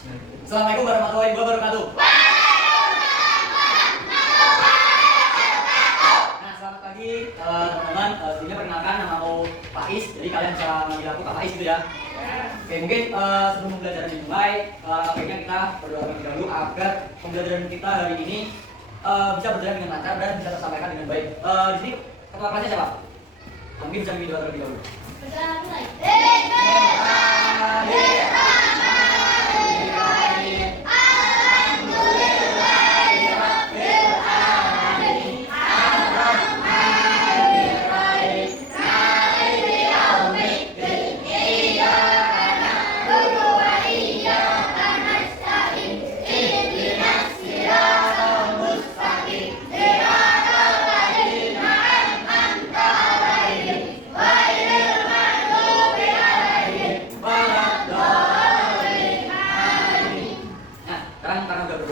Assalamualaikum warahmatullahi wabarakatuh. Nah, selamat pagi teman-teman. Sebelumnya perkenalkan, nama aku Faiz. Jadi kalian bisa manggil aku Kak Faiz gitu ya. Oke, mungkin sebelum pembelajaran dimulai, baiknya kita berdoa terlebih dahulu agar pembelajaran kita hari ini bisa berjalan dengan lancar dan bisa tersampaikan dengan baik. Di sini ketua kelasnya siapa? Mungkin bisa berdoa terlebih dahulu.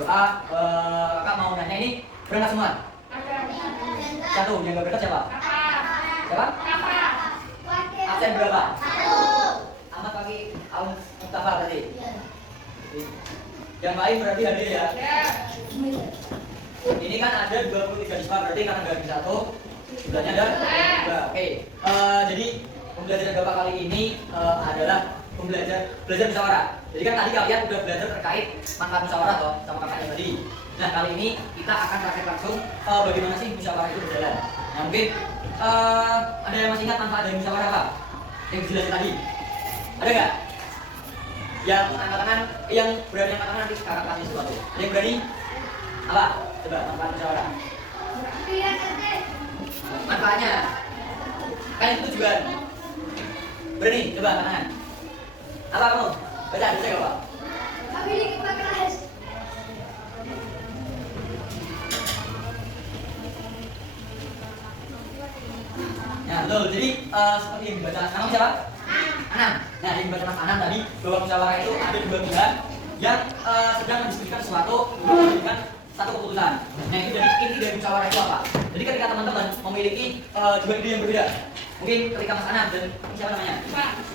Kakak mau nanya ini berangkat semua? Satu, yang gak berangkat siapa? Siapa? Absen berapa? Ahmad pagi, Mustafa tadi. Yang lain berarti hadir ya? Ini kan ada 23 siswa, berarti karena gak bisa satu, jumlahnya ada 2. Oke, jadi pembelajaran Bapak kali ini adalah belajar musyawarah. Jadi kan tadi kalian udah belajar terkait manfaat musyawarah toh sama kakaknya tadi. Nah, kali ini kita akan praktek langsung bagaimana sih musyawarah itu berjalan. Nah, mungkin ada yang masih ingat manfaat dari musyawarah apa? Yang dijelasin tadi. Ada nggak? Yang angkat tangan, yang berani angkat tangan nanti kakak kasih sesuatu. Ada yang berani? Apa? Coba manfaat musyawarah. Manfaatnya kan itu tujuan. Berani? Coba angkat tangan. Apa kamu? Baca, bisa gak Pak? Kami di kelas. Nah, betul. Jadi seperti yang dibaca nama siapa? Anam. Nah, yang dibaca Mas Anam tadi bahwa musyawarah itu ada dua pihak yang sedang mendiskusikan sesuatu untuk memberikan satu keputusan. Nah, itu jadi inti dari musyawarah itu apa? Jadi ketika teman-teman memiliki dua ide yang berbeda, mungkin ketika Mas Anam dan siapa namanya?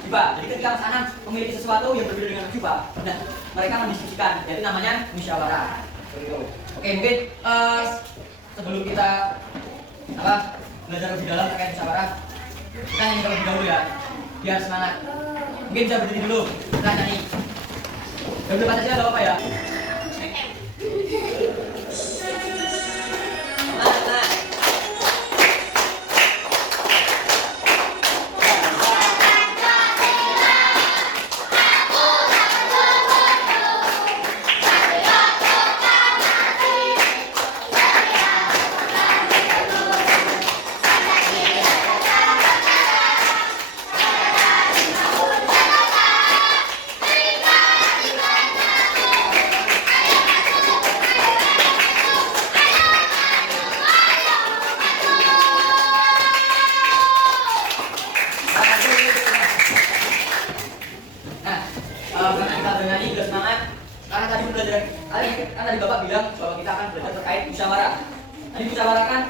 Juba. Jadi ketika Mas Anam memiliki sesuatu yang berbeda dengan Mas Juba, nah mereka mendiskusikan, yaitu namanya musyawarah. Begitu. Oke, mungkin sebelum kita belajar lebih dalam terkait musyawarah, kita nyanyi terlebih dahulu ya, biar semangat. Mungkin bisa berdiri dulu, kita nyanyi. Sebelum Pancasila gak apa-apa ya. Tadi Bapak bilang bahwa kita akan belajar terkait musyawarah. Tadi musyawarah kan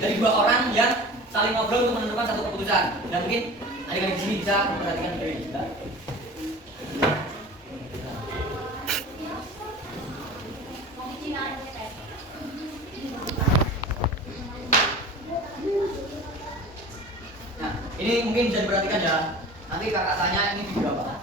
dari dua orang yang saling ngobrol untuk menentukan satu keputusan. Dan mungkin adik-adik di sini bisa memperhatikan video ini. Nah, ini mungkin bisa diperhatikan ya. Nanti kakak tanya ini video apa?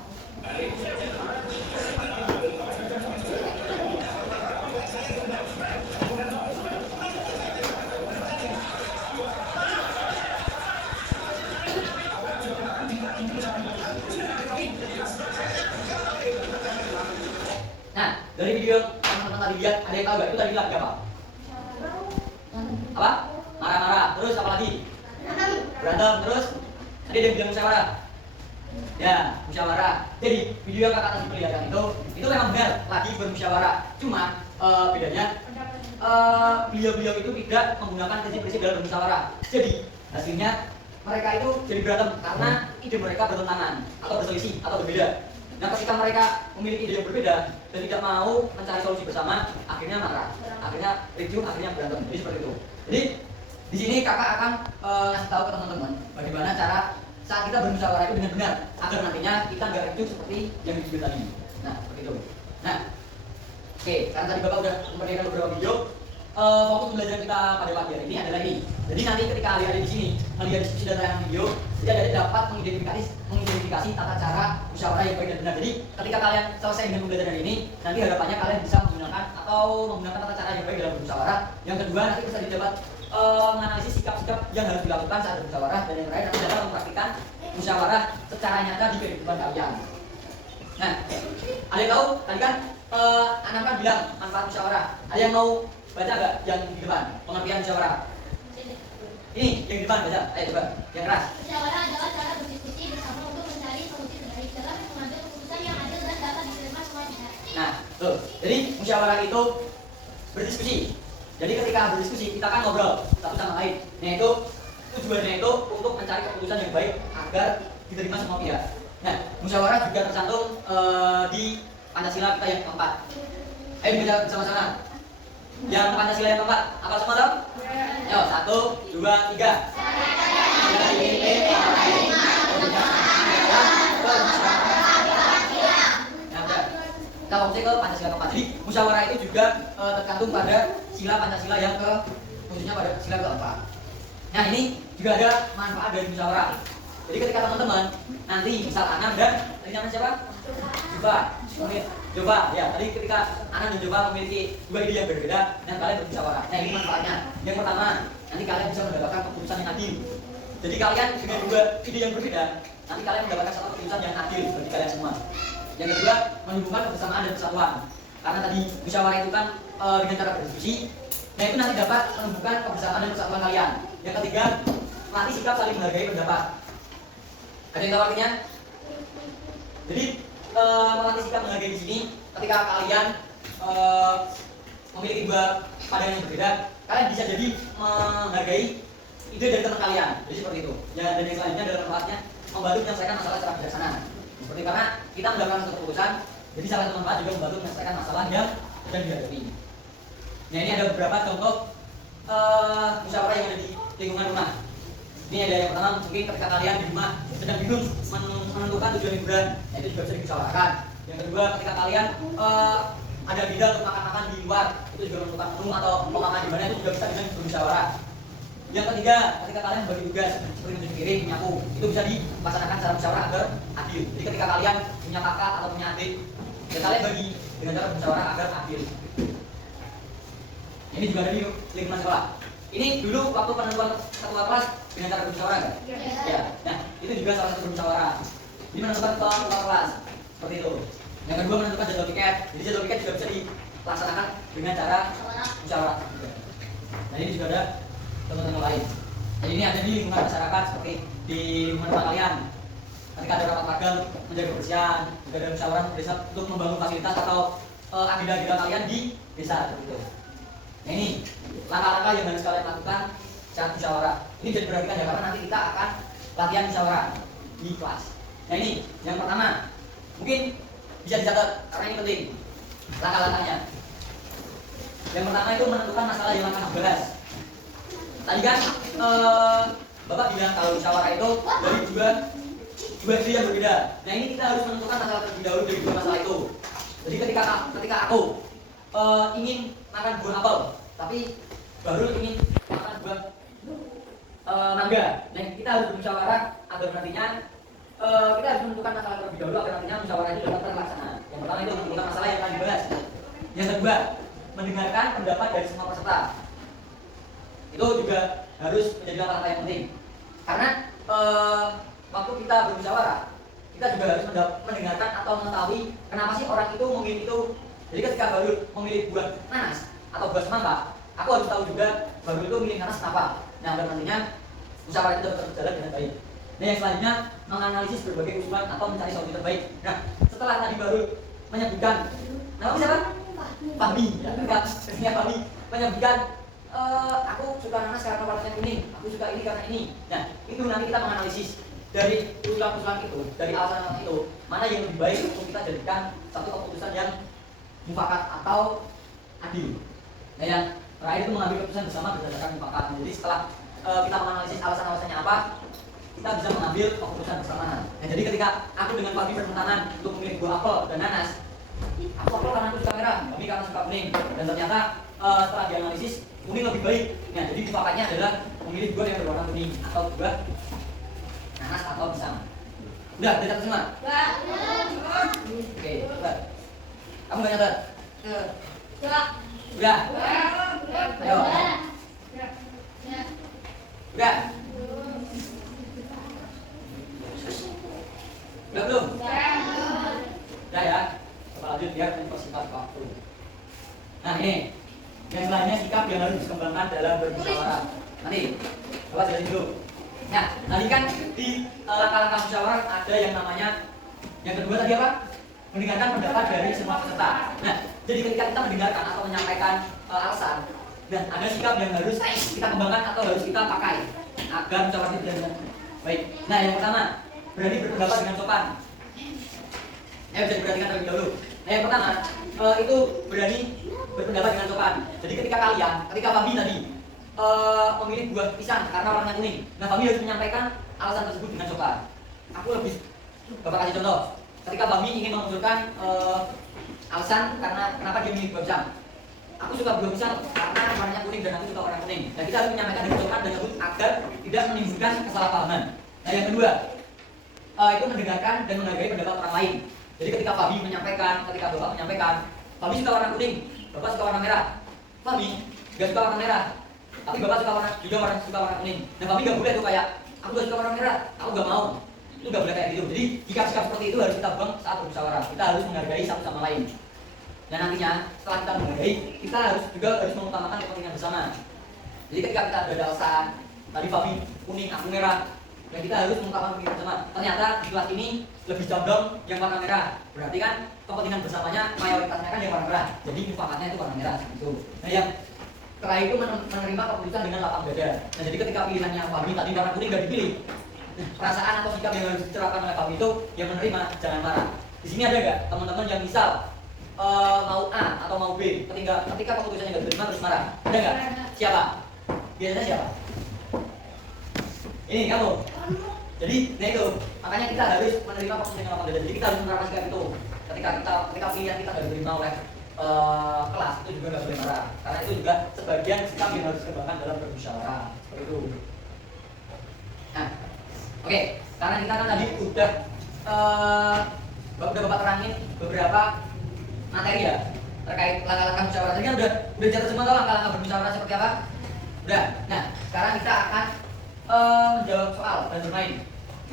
Nah, dari video yang teman-teman tadi lihat, ada yang tahu nggak itu tadi lagu apa? Apa? Marah-marah. Terus apa lagi? Berantem. Terus tadi ada yang bilang musyawarah. Ya, musyawarah. Jadi video yang kakak tadi perlihatkan itu memang benar lagi bermusyawarah. Cuma bedanya beliau-beliau itu tidak menggunakan prinsip-prinsip dalam bermusyawarah. Jadi hasilnya mereka itu jadi berantem karena ide mereka bertentangan atau berselisih atau berbeda. Nah, ketika mereka memiliki ide yang berbeda dan tidak mau mencari solusi bersama, akhirnya marah, akhirnya ricuh, akhirnya berantem. Jadi seperti itu. Jadi di sini kakak akan ngasih tahu ke teman-teman bagaimana cara saat kita bermusyawarah itu dengan benar agar nantinya kita nggak ricuh seperti yang dibilang tadi. Nah, seperti itu. Nah, oke, karena tadi Bapak udah memperlihatkan beberapa video, fokus belajar kita pada pagi hari ini adalah ini. Jadi nanti ketika adik-adik di sini melihat diskusi dan tayangan video, jadi adik dapat mengidentifikasi tata cara musyawarah yang baik dan benar. Jadi ketika kalian selesai dengan pembelajaran ini, nanti harapannya kalian bisa menggunakan tata cara yang baik dalam bermusyawarah. Yang kedua, nanti bisa didapat menganalisis sikap-sikap yang harus dilakukan saat bermusyawarah, dan yang terakhir nanti dapat mempraktikkan musyawarah secara nyata di kehidupan kalian. Nah, ada yang tahu tadi kan anak kan bilang manfaat musyawarah. Ada yang mau baca nggak yang di depan pengertian musyawarah? Ini yang di depan baca. Ayo coba yang keras. Musyawarah adalah cara berdiskusi bersama untuk mencari solusi terbaik dalam mengambil keputusan yang adil dan dapat diterima semua pihak. Nah, tuh. Jadi musyawarah itu berdiskusi. Jadi ketika berdiskusi kita kan ngobrol satu sama lain. Nah itu tujuannya itu untuk mencari keputusan yang baik agar diterima semua pihak. Nah, musyawarah juga tercantum di Pancasila kita yang keempat. Ayo dibaca bersama-sama. Yang Pancasila yang keempat, apa semua dong? Ayo, 1, 2, 3. Kita fokusnya ke Pancasila keempat. Jadi musyawarah itu juga tercantum pada sila Pancasila yang khususnya pada sila keempat. Nah ini juga ada manfaat dari musyawarah. Jadi ketika teman-teman nanti misal Anan dan tadi namanya siapa? Coba ya. Tadi ketika Anan dan Coba memiliki dua ide yang berbeda dan kalian bermusyawarah. Nah ini manfaatnya. Yang pertama, nanti kalian bisa mendapatkan keputusan yang adil. Jadi kalian dengan dua ide yang berbeda, nanti kalian mendapatkan satu keputusan yang adil bagi kalian semua. Yang kedua, menumbuhkan kebersamaan dan persatuan. Karena tadi musyawarah itu kan dengan cara berdiskusi, nah itu nanti dapat menumbuhkan kebersamaan dan persatuan kalian. Yang ketiga, melatih sikap saling menghargai pendapat. Ada yang tahu artinya? Jadi melatih sikap menghargai di sini, ketika kalian memiliki dua pandangan yang berbeda, kalian bisa jadi menghargai ide dari teman kalian. Jadi seperti itu. Ya, dan yang selanjutnya adalah manfaatnya membantu menyelesaikan masalah secara bijaksana. Seperti karena kita mendapatkan satu keputusan, jadi salah satu manfaat juga membantu menyelesaikan masalah yang sedang dihadapi. Nah ini ada beberapa contoh musyawarah yang ada di lingkungan rumah. Ini ada yang pertama, mungkin ketika kalian di rumah sedang bingung menentukan tujuan liburan, nah itu juga bisa dimusyawarahkan. Yang kedua, ketika kalian ada agenda untuk makan-makan di luar, itu juga menentukan menu atau mau makan di mana, itu juga bisa dengan bermusyawarah. Yang ketiga, ketika kalian bagi tugas seperti mencuci piring, menyapu, itu bisa dilaksanakan secara musyawarah agar adil. Jadi ketika kalian punya kakak atau punya adik, ya kalian bagi dengan cara musyawarah agar adil. Ini juga ada di lingkungan sekolah. Ini dulu waktu penentuan ketua kelas dengan cara bermusyawarah kan? Ya. Nah, itu juga salah satu bermusyawarah. Ini menentukan ketua kelas seperti itu. Yang kedua, menentukan jadwal piket. Jadi jadwal piket juga bisa dilaksanakan dengan cara musyawarah. Nah ini juga ada contoh-contoh lain. Jadi ini ada di lingkungan masyarakat seperti di lingkungan tempat kalian. Ketika ada rapat magang menjaga kebersihan, juga ada musyawarah desa untuk membangun fasilitas atau agenda-agenda kalian di desa seperti itu. Nah ini langkah-langkah yang harus kalian lakukan saat musyawarah. Ini jadi perhatikan ya, karena nanti kita akan latihan musyawarah di kelas. Nah ini yang pertama, mungkin bisa dicatat karena ini penting langkah-langkahnya. Yang pertama itu menentukan masalah yang akan dibahas. Tadi kan Bapak bilang kalau musyawarah itu dari dua ide yang berbeda. Nah ini kita harus menentukan masalah terlebih dahulu dari dua masalah itu. Jadi ketika aku ingin makan buah apel, tapi baru ingin makan buah mangga. Nah kita harus bermusyawarah agar nantinya kita harus menentukan masalah terlebih dahulu agar nantinya musyawarah itu dapat terlaksana. Yang pertama itu menentukan masalah yang akan dibahas. Yang kedua, mendengarkan pendapat dari semua peserta. Itu juga harus menjadi langkah yang penting. Karena waktu kita bermusyawarah, kita juga harus mendengarkan atau mengetahui kenapa sih orang itu memilih itu. Jadi ketika baru memilih buah nanas atau buah semangka, aku harus tahu juga baru itu memilih nanas kenapa. Nah, agar nantinya musyawarah itu dapat berjalan dengan baik. Nah, yang selanjutnya menganalisis berbagai usulan atau mencari solusi terbaik. Nah, setelah tadi baru menyebutkan, nama siapa? Fahmi. Ya, ketika Fahmi menyebutkan aku suka nanas karena warnanya kuning, aku suka ini karena ini. Nah, itu nanti kita menganalisis dari usulan-usulan itu, dari alasan itu, mana yang lebih baik untuk kita jadikan satu keputusan yang mufakat atau adil. Nah, yang terakhir itu mengambil keputusan bersama berdasarkan mufakat. Jadi setelah kita menganalisis alasan-alasannya apa, kita bisa mengambil keputusan bersamaan. Nah, jadi ketika aku dengan Fabi bertentangan untuk memilih buah apel dan nanas, aku apel karena aku suka merah, Fabi karena suka kuning, dan ternyata setelah dianalisis kuning lebih baik. Nah, jadi mufakatnya adalah memilih buah yang berwarna kuning atau buah nanas atau pisang. Udah catat semua? Oke, udah. Kamu nggak nyatet? Udah. Ayo. Udah. Udah belum? Udah ya. Coba lanjut biar mempersingkat waktu. Nah ini, yang lainnya sikap yang harus dikembangkan dalam bermusyawarah. Nanti, coba jelasin dulu. Nah, tadi kan di langkah-langkah musyawarah ada yang namanya, yang kedua tadi apa? Mendengarkan pendapat dari semua peserta. Nah, jadi ketika kita mendengarkan atau menyampaikan alasan, dan ada sikap yang harus kita kembangkan atau harus kita pakai agar musyawarah itu berjalan baik. Nah, yang pertama, berani berpendapat dengan sopan. Bisa diperhatikan terlebih dahulu. Nah, yang pertama itu berani berpendapat dengan sopan. Jadi ketika Fabi tadi memilih buah pisang karena warnanya kuning, nah Fabi harus menyampaikan alasan tersebut dengan sopan. Bapak kasih contoh. Ketika Fabi ingin mengusulkan alasan karena kenapa dia memilih buah pisang. Aku suka buah pisang karena warnanya kuning dan aku suka warna kuning. Nah, kita harus menyampaikan dengan sopan dan lembut agar tidak menimbulkan kesalahpahaman. Nah, yang kedua itu mendengarkan dan menghargai pendapat orang lain. Jadi ketika Bapak menyampaikan, Fabi suka warna kuning, Bapak suka warna merah. Fabi gak suka warna merah, tapi Bapak suka warna kuning. Nah, Fabi gak boleh tuh kayak, aku gak suka warna merah, aku gak mau. Itu gak boleh kayak gitu. Jadi sikap-sikap seperti itu harus kita buang saat bermusyawarah. Kita harus menghargai satu sama lain. Dan nantinya setelah kita menghargai, kita harus mengutamakan kepentingan bersama. Jadi ketika kita ada alasan, tadi Fabi kuning, aku merah, dan kita harus mengungkapkan kepentingan bersama. Ternyata di kelas ini lebih condong yang warna merah. Berarti kan kepentingan bersamanya mayoritasnya kan yang warna merah. Jadi mufakatnya itu warna merah gitu. Nah, yang terakhir itu menerima keputusan dengan lapang dada. Nah, jadi ketika pilihannya Fabi tadi warna kuning gak dipilih, perasaan atau sikap yang harus dicerahkan oleh Fabi itu yang menerima, jangan marah. Di sini ada nggak teman-teman yang misal mau A atau mau B, ketika keputusannya nggak diterima terus marah? Ada nggak? Siapa? Biasanya siapa? Ini kamu. Jadi, nah itu makanya kita harus menerima keputusan yang lapang dada. Jadi kita harus menerapkan sikap itu. Ketika pilihan kita nggak diterima oleh kelas itu juga nggak boleh marah. Karena itu juga sebagian sikap yang harus dikembangkan dalam bermusyawarah. Seperti itu. Nah, oke. Karena kita kan tadi udah Bapak terangin beberapa materi ya terkait langkah-langkah musyawarah. Tadi kan udah jatuh semua tuh langkah-langkah bermusyawarah seperti apa? Udah. Nah, sekarang kita akan menjawab soal dan bermain.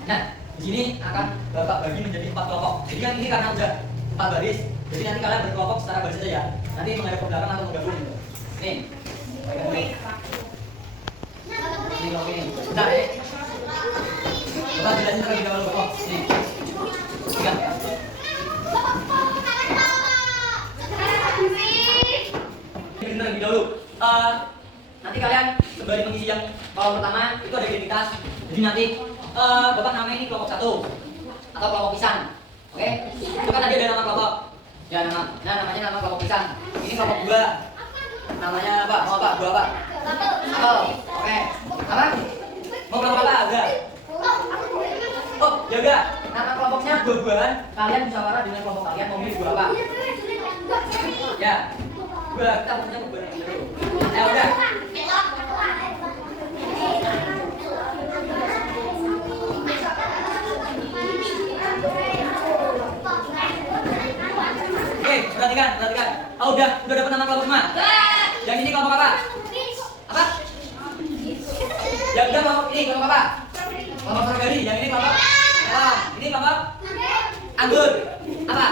Nah, di sini akan Bapak bagi menjadi 4 kelompok. Jadi kan ini karena udah 4 baris, jadi nanti kalian berkelompok secara baris saja ya. Nanti menghadap ke belakang atau menggabung gitu. Nih. Ini. Bentar ya. Bapak jelasin terlebih dahulu Bapak. Nih. Pegang ya. Ini terlebih dahulu. Nanti kalian sembari mengisi yang kolom pertama itu ada identitas. Jadi nanti Bapak namanya ini kelompok 1 atau kelompok pisang. Oke? Itu kan tadi ada nama kelompok. Ya namanya nama kelompok pisang. Ini kelompok 2. Namanya apa? Mau apa? Buah apa? Apel. Oke. Apa? Mau kelompok apa? Enggak. Oh, ya udah. Nama kelompoknya buah-buahan. Kalian musyawarah dengan kelompok kalian mau milih buah apa? Ya. Buah, kita punya buah dulu. Ya udah. Perhatikan. Oh, udah dapat nama kelompok semua? Yang ini kelompok apa? Apa? Yang udah kelompok ini kelompok apa? Kelompok strawberry. Yang ini kelompok melon. Ini kelompok anggur. Apa?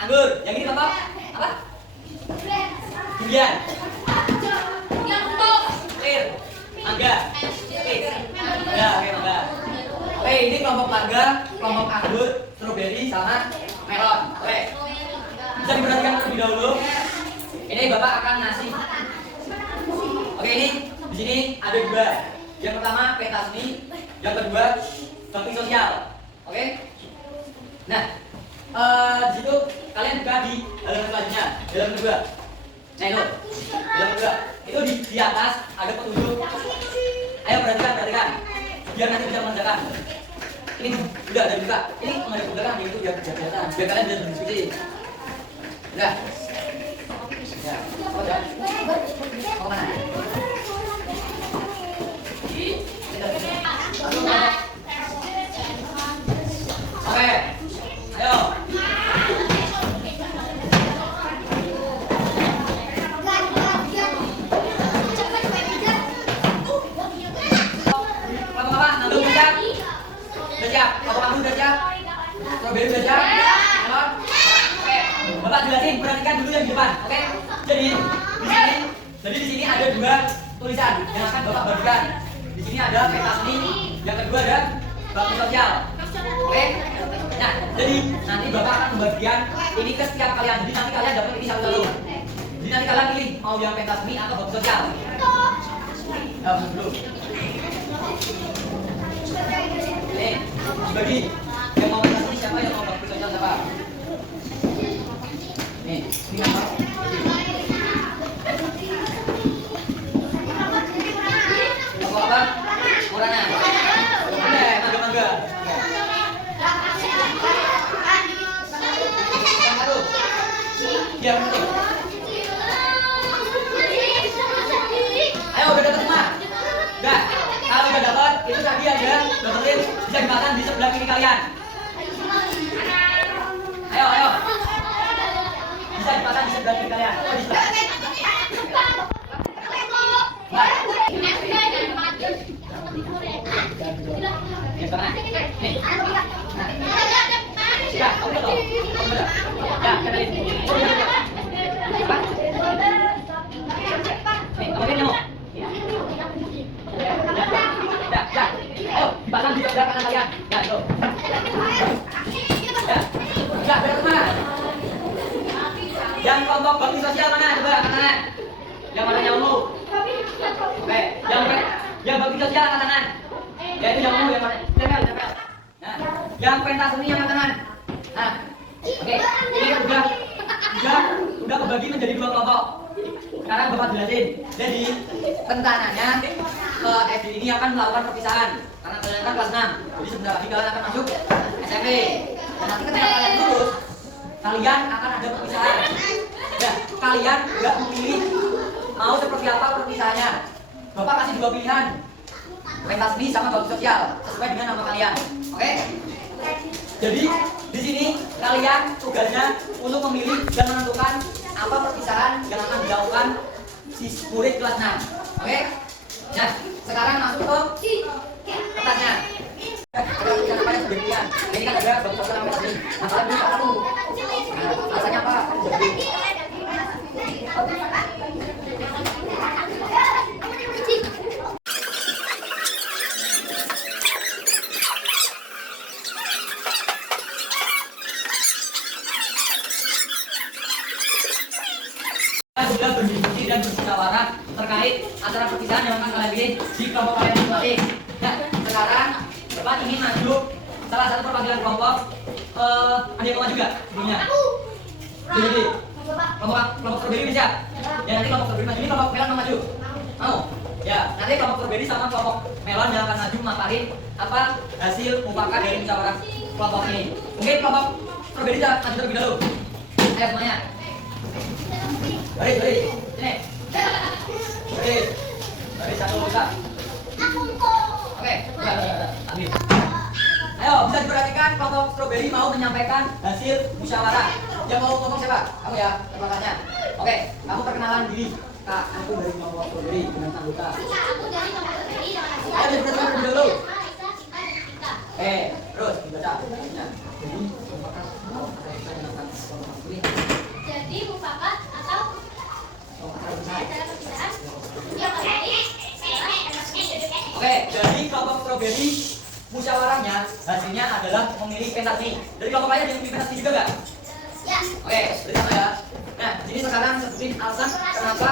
Anggur. Yang ini kelompok apa? Durian. Clear. Mangga. Ya, oke mangga. Oke, ini kelompok mangga, kelompok anggur, strawberry sama melon. Oke. Bisa diperhatikan terlebih dahulu. Ini Bapak akan ngasih. Oke, ini di sini ada 2. Yang pertama peta seni, yang kedua bakti sosial. Oke? Nah, di situ kalian buka di halaman selanjutnya, halaman kedua. Nah itu, halaman kedua. Itu di atas ada petunjuk. Ayo perhatikan. biar nanti bisa mengerjakan. Ini udah ada juga. Ini menghadap ke belakang itu biar kelihatan. Biar kalian bisa berdiskusi. Udah. Ya. Udah. Mau mana? Oke. Ayo. Strawberry udah siap? Oke. Bapak jelasin, perhatikan dulu yang di depan, oke? Jadi di sini ada dua tulisan yang akan Bapak bagikan. Di sini ada pentas seni, yang kedua ada bakti sosial. Oke? Nah, jadi nanti Bapak akan membagikan ini ke setiap kalian. Jadi nanti kalian dapat ini satu-satu. Jadi nanti kalian pilih mau yang pentas seni atau bakti sosial. Belum. Nih, dibagi. Yang mau pentas seni siapa, yang mau bakti sosial siapa? Nih, ini apa? Mau apa? Murana. Oke, mangga-mangga. Yang satu. Diam dulu. Ayo, udah dapat semua? Udah. Kalau udah dapat, itu tadi aja dapetin bisa dimakan di sebelah kiri kalian. Ayo, ayo. Bisa dipasang di sebelah kiri kalian. Oh, di sebelah. Yang tengah. Nih. Ya, kamu udah tahu. Kamu udah. Ya, kenalin. Apa? Nih, kamu ini mau. Ya. Ayo, dipasang di sebelah kanan kalian. Ya, itu. Ya, beres mana? Yang kelompok bakti sosial mana? Coba angkat tangan. Yang mana yang ungu? Oke, yang bakti sosial angkat tangan. Ya itu yang ungu yang mana? Tempel. Nah, yang pentas seni angkat tangan. Nah, oke, ini udah kebagi menjadi dua kelompok. Sekarang Bapak jelasin. Jadi rencananya SD ini akan melakukan perpisahan karena kalian kan kelas 6. Jadi sebentar lagi kalian akan masuk SMP. Dan nanti ketika kalian lulus, kalian akan ada perpisahan. Ya, kalian nggak memilih mau seperti apa perpisahannya. Bapak kasih dua pilihan, pentas seni sama bakti sosial sesuai dengan nama kalian. Oke? Jadi di sini kalian tugasnya untuk memilih dan menentukan apa perpisahan yang akan dilakukan si murid kelas 6. Oke? Nah, sekarang masuk ke kertasnya. Kita apa yang pilihan? Ini kan ada bakti sosial sama pentas seni. Masalah bisa satu. Nah, alasannya apa? Sudah berdiskusi dan bermusyawarah terkait acara perpisahan yang akan kalian pilih di kelompok kalian masing-masing. Nah, sekarang Bapak ingin maju salah satu perwakilan kelompok. Ada yang mau maju nggak sebelumnya? Jadi kelompok strawberry bisa. Ya nanti kelompok strawberry maju, ini kelompok melon mau maju. Mau? Ya nanti kelompok strawberry sama kelompok melon yang akan maju memaparin apa hasil mufakat dari musyawarah kelompok ini. Mungkin kelompok strawberry bisa maju terlebih dahulu. Ayo semuanya. Baris, sini. Baris satu buka. Oke, udah. Ambil. Ayo, bisa diperhatikan kelompok strawberry mau menyampaikan hasil musyawarah. Yang mau ngomong siapa? Kamu ya, perwakilannya. Oke, kamu perkenalan diri. Kak, aku dari kelompok strawberry dengan anggota. Aku dari kelompok strawberry dengan anggota. Ayo diperhatikan terlebih dahulu. Kita. Terus dibaca. Jadi mufakat atau acara perpisahan yang baik. Oke, jadi kelompok strawberry musyawarahnya hasilnya adalah memilih pentas seni. Dari kelompok lain ada yang memilih pentas seni juga nggak? Ya. Oke, bersama ya. Nah, jadi sekarang sebutin alasan kenapa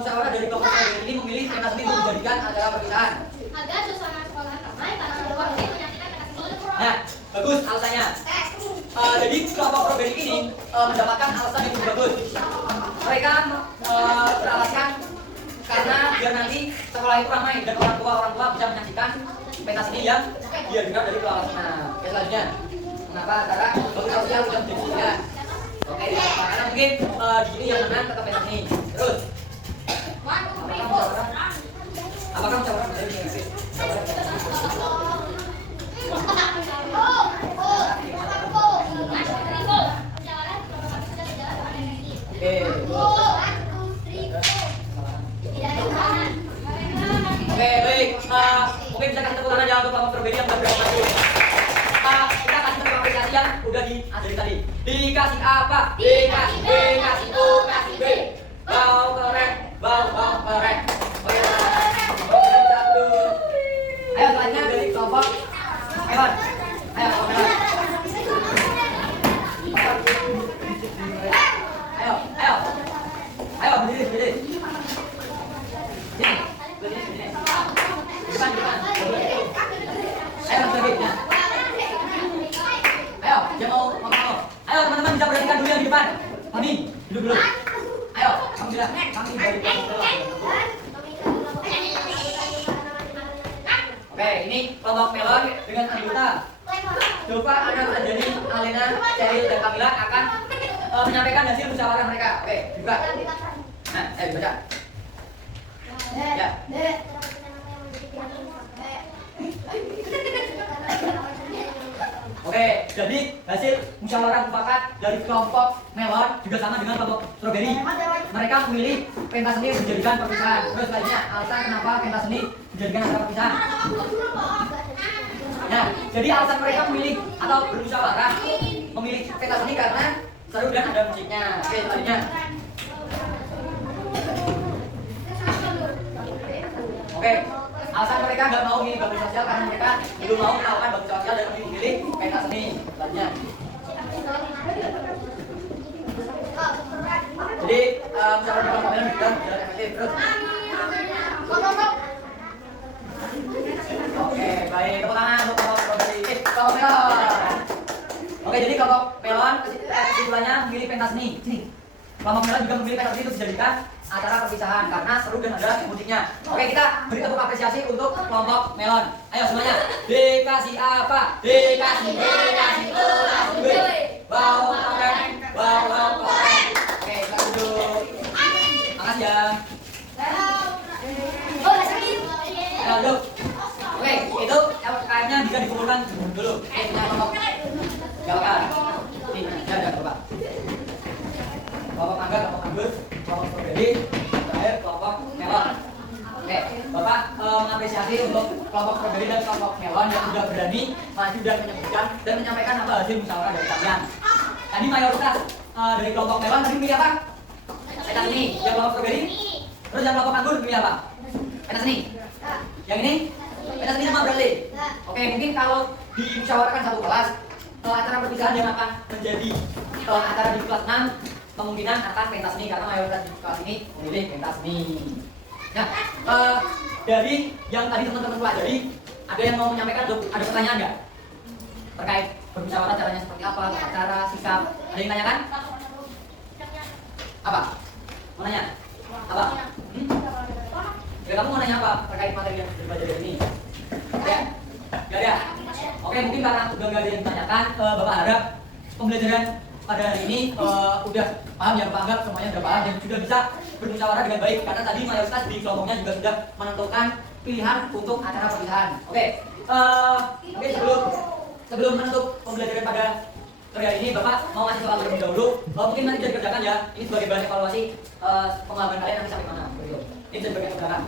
musyawarah dari kelompok strawberry ini memilih pentas seni untuk dijadikan acara perpisahan. Agar suasana sekolah ramai karena keluar ini menyaksikan pentas seni. Nah, bagus alasannya. Jadi kelompok strawberry ini mendapatkan alasan yang cukup bagus. Mereka beralasan karena karena biar nanti sekolah itu ramai dan orang tua bisa menyaksikan pentas ini yang dihadirkan dari kelas. Nah, oke, selanjutnya kenapa? Karena bagi sosial sudah menjadi. Oke, karena mungkin di sini yang menang tetap pentas ini. Terus apakah musyawarah menjadi ini? Oke, baik. Mungkin bisa kasih tepuk tangan ya untuk kelompok strawberry yang sudah berhasil maju. Kita kasih tepuk apresiasi yang udah diajari tadi. Dikasih apa? Dikasih B, kasih U, kasih B. Bau keren, bau keren. Ayo selanjutnya dari kelompok hewan. Ayo kelompok hewan. Ayo berdiri. Sini. Depan. Ayo berdiri. Ayo, jangan mau. Ayo teman-teman bisa berhentikan dulu yang di depan. Kami duduk dulu. Ayo, kami dari kelompok. Oke, ini kelompok melon dengan anggota Dova, Ana, Anjani, Alena, Ceril, dan Kamila akan menyampaikan hasil musyawarah mereka. Oke, dibuka. Nah, dibaca. Ya. Oke, jadi hasil musyawarah mufakat dari kelompok melon juga sama dengan kelompok strawberry. Mereka memilih pentas seni menjadikan perpisahan. Terus selanjutnya, alasan kenapa pentas seni menjadikan acara perpisahan. Nah, jadi alasan mereka memilih atau bermusyawarah memilih pentas seni karena seru dan ada musiknya. Oke, selanjutnya. Oke, alasan mereka nggak mau milih bakti sosial karena mereka belum mau melakukan bakti sosial dan memilih pentas seni. Selanjutnya. Jadi musyawarah dalam pemilihan juga berjalan efektif. Terus. Oke, baik. Tepuk tangan untuk kelompok melon. Oke, jadi kelompok melon kesimpulannya memilih pentas seni. Sini. Kelompok melon juga memilih pentas seni untuk dijadikan acara perpisahan karena seru dan ada musiknya. Oke, kita beri tepuk apresiasi untuk kelompok melon. Ayo semuanya. Dikasih apa? Dikasih B, kasih U, kasih B. Bau keren, bau keren. Oke, kita duduk. Makasih ya. Ayo duduk. Oke, itu kayaknya bisa dikumpulkan dulu. Punya kelompok. Gak apa-apa. Nih, ada Bapak. Kelompok mangga, kelompok anggur, kelompok strawberry, terakhir kelompok melon. Oke, Bapak mengapresiasi untuk kelompok strawberry dan kelompok melon yang sudah berani maju dan menyebutkan dan menyampaikan apa hasil musyawarah dari kalian. Tadi mayoritas dari kelompok melon tadi pilih apa? Pentas seni. Yang kelompok strawberry? Terus yang kelompok anggur pilih apa? Pentas seni. Yang ini? Pentas seni sama berarti? Oke, mungkin kalau dimusyawarahkan satu kelas, acara perpisahan yang akan menjadi acara di kelas 6 kemungkinan akan pentas seni karena mayoritas di kelas ini memilih pentas seni. Nah, dari yang tadi teman-teman pelajari, ada yang mau menyampaikan? Ada pertanyaan nggak terkait bermusyawarah caranya seperti apa, cara sikap? Ada yang tanyakan? Apa? Mau nanya? Apa? Ya, kamu mau nanya apa terkait materi yang dipelajari ini? Ya? Gak ada? Oke, mungkin karena udah nggak ada yang ditanyakan, Bapak harap pembelajaran pada hari ini udah paham ya, Bapak anggap semuanya sudah paham dan sudah bisa bermusyawarah dengan baik karena tadi mayoritas di kelompoknya juga sudah menentukan pilihan untuk acara perpisahan. Oke, mungkin sebelum menutup pembelajaran pada sore hari ini, Bapak mau ngasih soal terlebih dahulu. Mungkin nanti bisa dikerjakan ya. Ini sebagai bahan evaluasi pengalaman kalian nanti sampai mana. Ini bisa dibagikan saudara.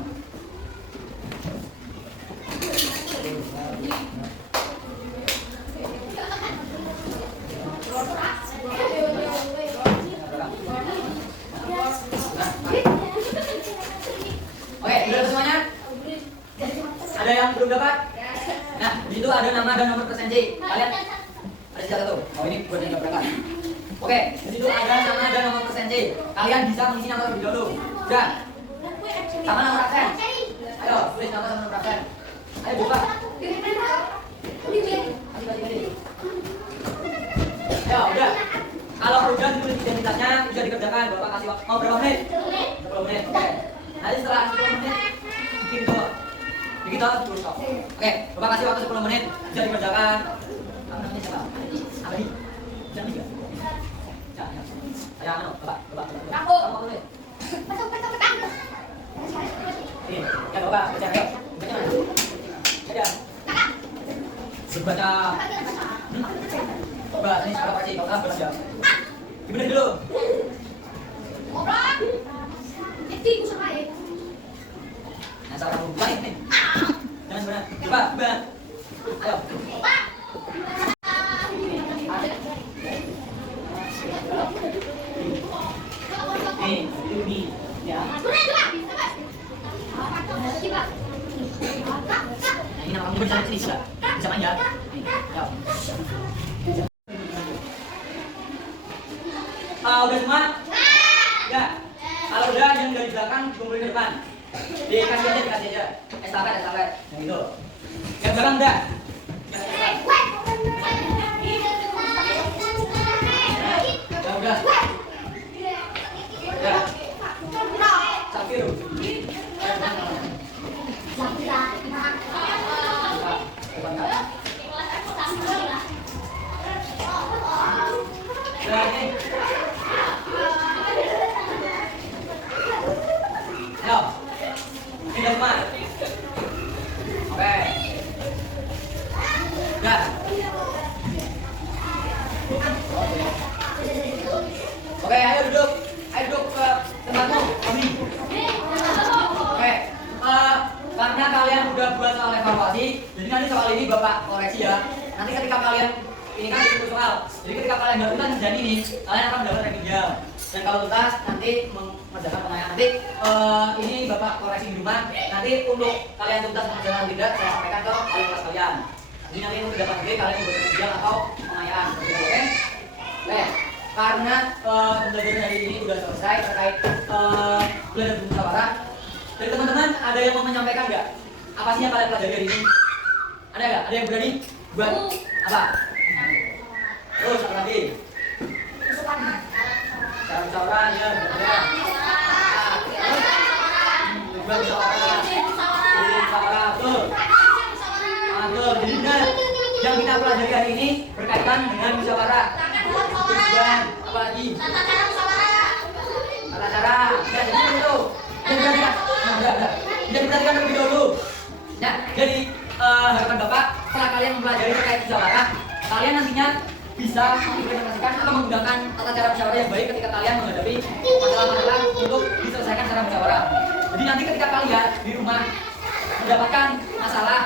Oke, sudah semuanya? Ada yang belum dapat? Nah, di situ ada nama dan nomor persenji. Kalian ada satu. Oh, ini buat yang berangkat. Oke, di situ ada nama dan nomor persenji. Kalian bisa mengisi nama terlebih dahulu. Sudah? Sama nomor absen. Ayo, tulis nama sama nomor absen. Ayo buka. Ayo, udah. Kalau udah ditulis identitasnya bisa dikerjakan. Bapak kasih waktu. Mau berapa menit? 10 menit. Oke. Nanti setelah 10 menit bikin doang. Bikin doang 10 stop. Oke, Bapak kasih waktu 10 menit. Bisa dikerjakan. Namanya siapa? Apa nih? Jam 3. Saya Bapak. Kamu tulis. Ini, ya Bapak, baca ayo. Baca mana? Baca. Berbaca. Coba, ini sekarang Pak Cik, Bapak belajar. Gimana dulu? Nah, salah kamu balik nih. Jangan sebenarnya. Coba. Ayo. Ini, ya. Nah, ini nama kamu bisa sini sudah. Bisa main ya. Ayo. Udah semua? Ya. Kalau udah yang dari belakang kumpulin ke depan. Dikasih aja. Estafet. Yang itu. Yang belakang udah. Ya udah. Ya. Safiru. Nah, ini. Ayo. Ini semua. Oke. Udah. Oke, ayo duduk. Ayo duduk ke tempatmu. Kami. Oke. Karena kalian udah buat soal evaluasi, jadi nanti soal ini Bapak koreksi ya. Nanti ketika kalian ini kan itu soal. Jadi ketika kalian baru tuntas dan ini, kalian akan mendapat remedial. Dan kalau tuntas nanti mengerjakan penanya nanti ini Bapak koreksi di rumah. Nanti untuk kalian tuntas mengerjakan atau tidak, saya sampaikan ke wali kelas kalian. Jadi nanti untuk dapat nilai kalian membuat remedial atau pengayaan. Oke? Oke. Karena pembelajaran hari ini sudah selesai terkait belajar bermusyawarah. Dari teman-teman ada yang mau menyampaikan nggak? Apa sih yang kalian pelajari hari ini? Ada nggak? Ada yang berani buat apa? Terus apa lagi? Cara musyawarah ya. Buat musyawarah. Betul. Jadi benar. Yang kita pelajari hari ini berkaitan dengan musyawarah. Tujuan apa lagi? Tata cara. Ya, jadi itu. Jadi perhatikan lebih dulu. Ya, jadi harapan Bapak setelah kalian mempelajari terkait musyawarah, kalian nantinya bisa mengimplementasikan atau menggunakan tata cara musyawarah yang baik ketika kalian menghadapi masalah-masalah untuk diselesaikan secara musyawarah. Jadi nanti ketika kalian di rumah mendapatkan masalah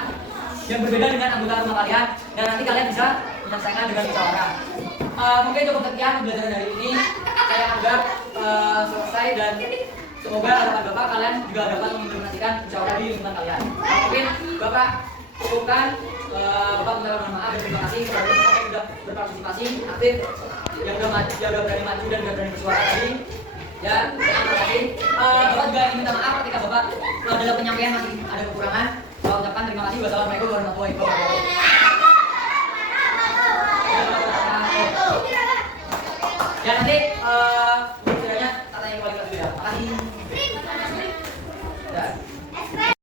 yang berbeda dengan anggota rumah kalian, dan nanti kalian bisa menyelesaikan dengan musyawarah. Mungkin cukup sekian pembelajaran hari ini. Saya anggap selesai dan semoga harapan Bapak kalian juga dapat mengimplementasikan musyawarah di lingkungan kalian. Mungkin Bapak cukupkan. Bapak minta maaf dan terima kasih kepada Bapak yang sudah berpartisipasi aktif, yang sudah berani maju dan sudah berani bersuara tadi. Ya, terima kasih. Bapak juga ingin minta maaf ketika Bapak dalam penyampaian masih ada kekurangan. Saya ucapkan terima kasih. Wassalamualaikum warahmatullahi wabarakatuh. Ya nanti